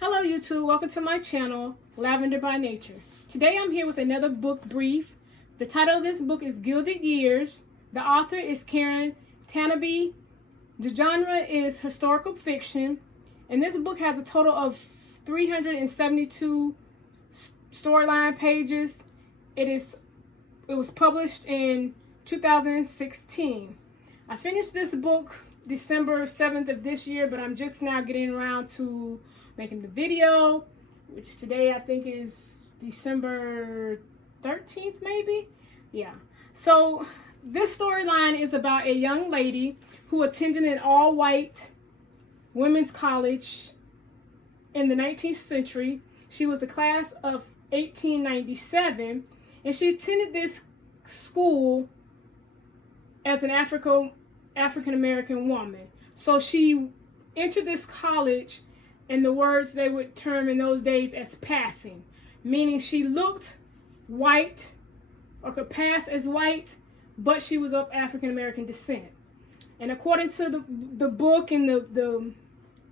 Hello YouTube, welcome to my channel, Lavender by Nature. Today I'm here with another book brief. The title of this book is Gilded Years. The author is Karin Tanabe. The genre is historical fiction. And this book has a total of 372 storyline pages. It was published in 2016. I finished this book December 7th of this year, but I'm just now getting around to making the video, which today I think is December 13th maybe. Yeah, so this storyline is about a young lady who attended an all-white women's college in the 19th century. She was the class of 1897, and she attended this school as an African-American woman. So she entered this college in the words they would term in those days as passing, meaning she looked white or could pass as white, but she was of African-American descent. And according to the book and the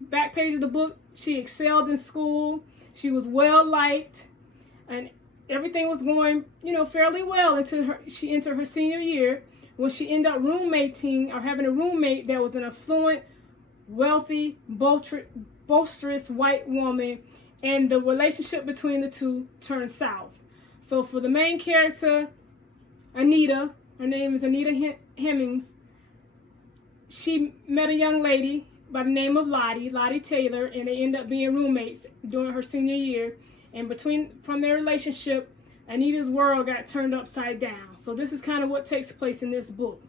back page of the book, she excelled in school. She was well liked, and everything was going, fairly well until she entered her senior year, when she ended up roommating or having a roommate that was an affluent, wealthy, boisterous white woman, and the relationship between the two turned south. So for the main character, Anita, her name is Anita Hemmings, she met a young lady by the name of Lottie Taylor, and they ended up being roommates during her senior year. And from their relationship, Anita's world got turned upside down. So this is kind of what takes place in this book.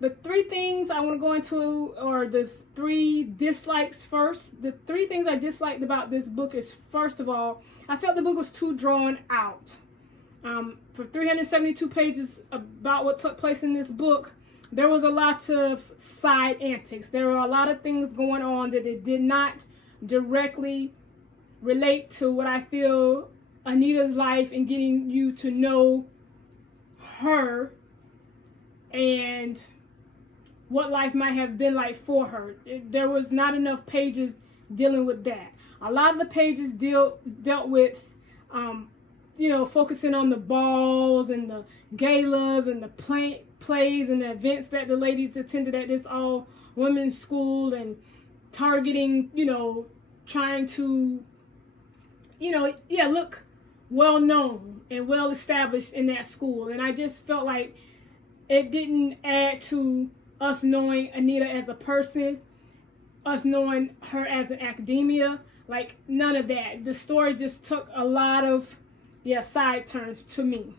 The three things I want to go into are the three dislikes first. The three things I disliked about this book is, first of all, I felt the book was too drawn out. For 372 pages about what took place in this book, there was a lot of side antics. There were a lot of things going on that it did not directly relate to what I feel Anita's life and getting you to know her and what life might have been like for her. There was not enough pages dealing with that. A lot of the pages dealt with, focusing on the balls and the galas and the plays and the events that the ladies attended at this all-women's school, and targeting, trying to, look well-known and well-established in that school. And I just felt like it didn't add to us knowing Anita as a person, us knowing her as an academia, like none of that. The story just took a lot of side turns to me.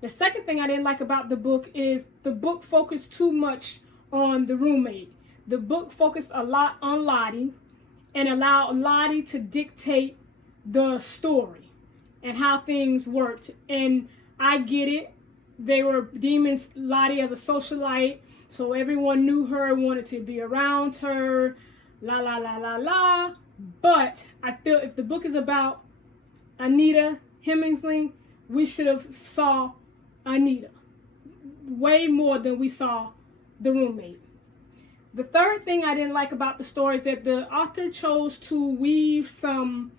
The second thing I didn't like about the book is the book focused too much on the roommate. The book focused a lot on Lottie and allowed Lottie to dictate the story and how things worked. And I get it. They were deeming Lottie as a socialite, so everyone knew her, wanted to be around her, la la la la la. But I feel if the book is about Anita Hemmingsley, we should have saw Anita way more than we saw the roommate. The third thing I didn't like about the story is that the author chose to weave some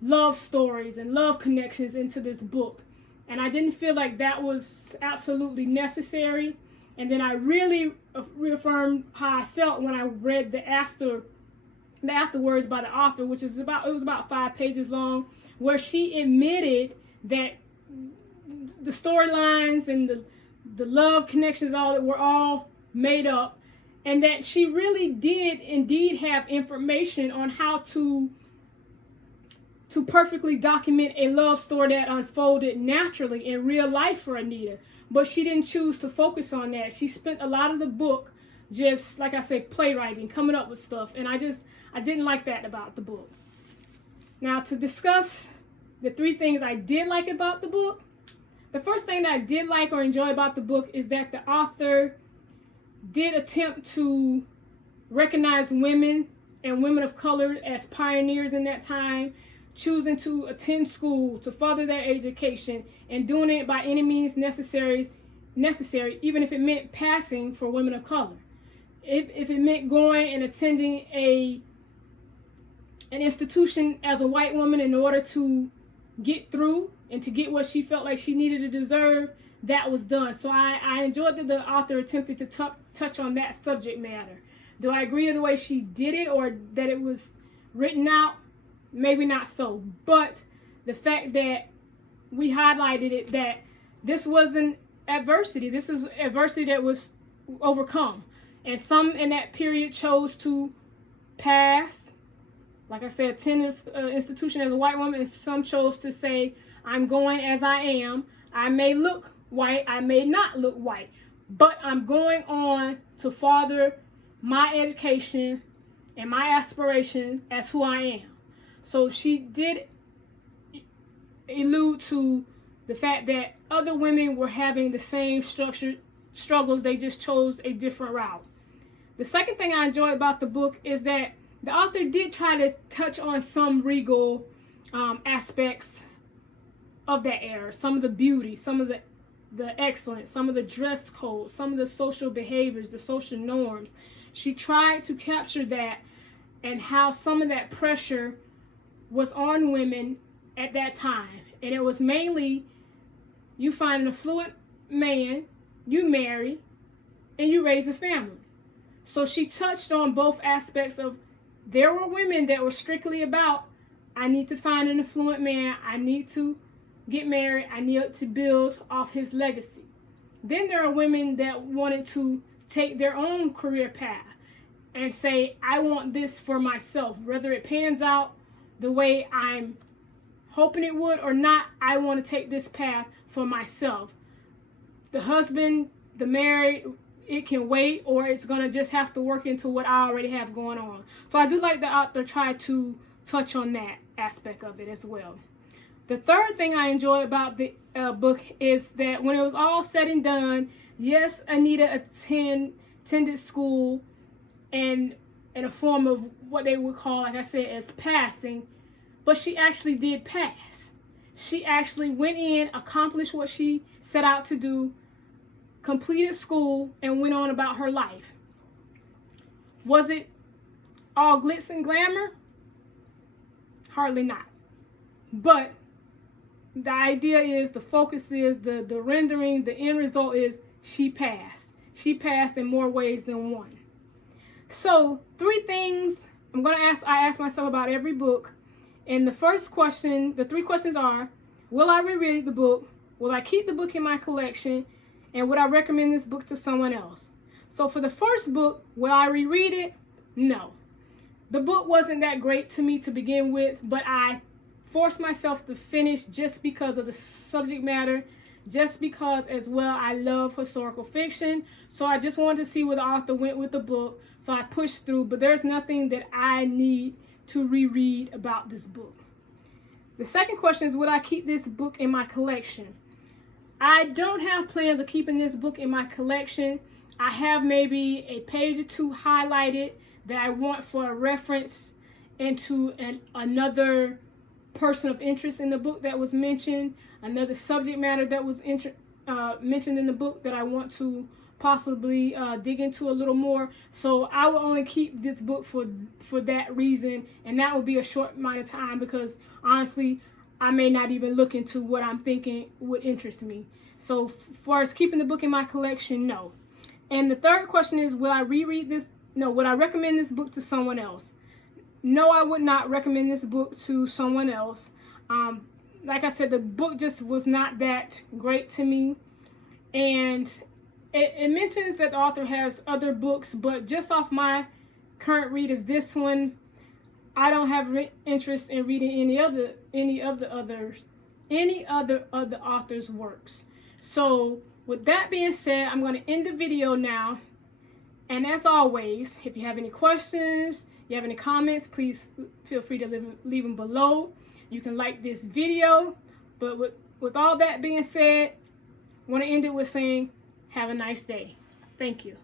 love stories and love connections into this book. And I didn't feel like that was absolutely necessary. And then I really reaffirmed how I felt when I read the afterwords by the author, which is it was about 5 pages long, where she admitted that the storylines and the love connections were all made up, and that she really did indeed have information on how to perfectly document a love story that unfolded naturally in real life for Anita. But she didn't choose to focus on that. She spent a lot of the book just, like I said, playwriting, coming up with stuff. And I didn't like that about the book. Now, to discuss the three things I did like about the book, the first thing that I did like or enjoy about the book is that the author did attempt to recognize women and women of color as pioneers in that time, choosing to attend school to further their education and doing it by any means necessary, even if it meant passing for women of color. If it meant going and attending an institution as a white woman in order to get through and to get what she felt like she needed to deserve, that was done. So I enjoyed that the author attempted to touch on that subject matter. Do I agree with the way she did it or that it was written out? Maybe not so. But the fact that we highlighted it, that this wasn't adversity. This is adversity that was overcome. And some in that period chose to pass, like I said, attend an institution as a white woman, and some chose to say, I'm going as I am. I may look white, I may not look white, but I'm going on to further my education and my aspiration as who I am. So she did allude to the fact that other women were having the same struggles, they just chose a different route. The second thing I enjoy about the book is that the author did try to touch on some regal aspects of that era, some of the beauty, some of the excellence, some of the dress code, some of the social behaviors, the social norms. She tried to capture that and how some of that pressure was on women at that time. And it was mainly, you find an affluent man, you marry, and you raise a family. So she touched on both aspects of, there were women that were strictly about, I need to find an affluent man, I need to get married, I need to build off his legacy. Then there are women that wanted to take their own career path and say, I want this for myself. Whether it pans out the way I'm hoping it would or not, I want to take this path for myself. The husband, the married, it can wait, or it's going to just have to work into what I already have going on. So I do like the author tried to touch on that aspect of it as well. The third thing I enjoy about the book is that when it was all said and done, yes, Anita attended school and in a form of what they would call, like I said, as passing, but she actually did pass. She actually went in, accomplished what she set out to do, completed school, and went on about her life. Was it all glitz and glamour? Hardly not. But the idea is, the focus is, the rendering, the end result is she passed. She passed in more ways than one. So 3 things I ask myself about every book. And the first question, the 3 questions are, will I reread the book? Will I keep the book in my collection? And would I recommend this book to someone else? So for the first book, will I reread it? No. The book wasn't that great to me to begin with, but I forced myself to finish just because of the subject matter, just because as well I love historical fiction. So I just wanted to see where the author went with the book. So I pushed through, but there's nothing that I need to reread about this book. The second question is, would I keep this book in my collection? I don't have plans of keeping this book in my collection. I have maybe a page or 2 highlighted that I want for a reference into another person of interest in the book that was mentioned, another subject matter that was mentioned in the book that I want to possibly dig into a little more. So I will only keep this book for that reason, and that will be a short amount of time, because honestly I may not even look into what I'm thinking would interest me. So far as keeping the book in my collection, no. And the third question is, would I reread this? No. Would I recommend this book to someone else? No, I would not recommend this book to someone else. Like I said, the book just was not that great to me. And it mentions that the author has other books, but just off my current read of this one, I don't have interest in reading any other author's works. So with that being said, I'm going to end the video now. And as always, if you have any questions, you have any comments, please feel free to leave them below. You can like this video. But with all that being said, I want to end it with saying, have a nice day. Thank you.